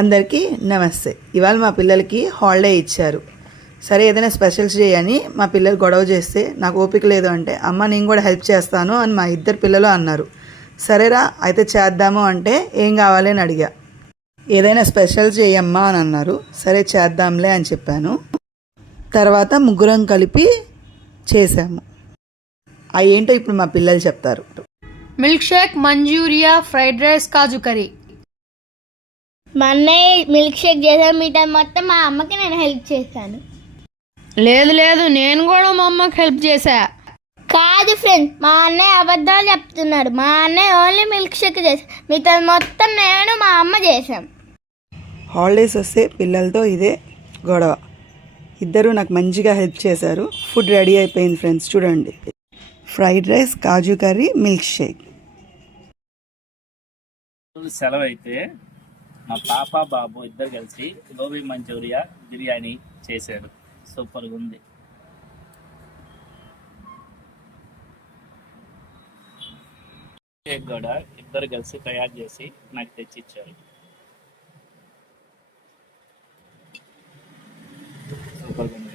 అందరికీ నమస్తే. ఇవాళ మా పిల్లలకి హాలిడే ఇచ్చారు. సరే ఏదైనా స్పెషల్స్ చేయని మా పిల్లలు గొడవ చేస్తే నాకు ఓపిక లేదు అంటే అమ్మ నేను కూడా హెల్ప్ చేస్తాను అని మా ఇద్దరు పిల్లలు అన్నారు. సరేరా అయితే చేద్దాము అంటే ఏం కావాలి అని అడిగా. ఏదైనా స్పెషల్ చేయమ్మా అని అన్నారు. సరే చేద్దాంలే అని చెప్పాను. తర్వాత ముగ్గురం కలిపి చేసాము. అవి ఏంటో ఇప్పుడు మా పిల్లలు చెప్తారు. Milk shake, Manchuria, fried rice, kaju curry. మా అన్నయ్య మిల్క్ షేక్ చేసాను. మీటా మొత్తం మా అమ్మకి నేను హెల్ప్ చేశాను. లేదు నేను కూడా మా అమ్మకి హెల్ప్ చేశా. కాదు ఫ్రెండ్స్, మా అన్నయ్య అబద్ధాలు చెప్తున్నాడు. మా అన్నయ్య ఓన్లీ మిల్క్ షేక్ చేశాను. మిగతా మొత్తం నేను మా అమ్మ చేశాం. హాలిడేస్ వస్తే పిల్లలతో ఇదే గొడవ. ఇద్దరు నాకు మంచిగా హెల్ప్ చేశారు. ఫుడ్ రెడీ అయిపోయింది ఫ్రెండ్స్, చూడండి. Fried rice, kaju curry, milk shake. సెలవు అయితే మా పాప బాబు ఇద్దరు కలిసి గోబీ మంచూరియా బిర్యానీ చేశారు. సూపర్గా ఉంది. కేక్ కూడా ఇద్దరు కలిసి తయారు చేసి నాకు తెచ్చిచ్చారు. సూపర్గా ఉంది.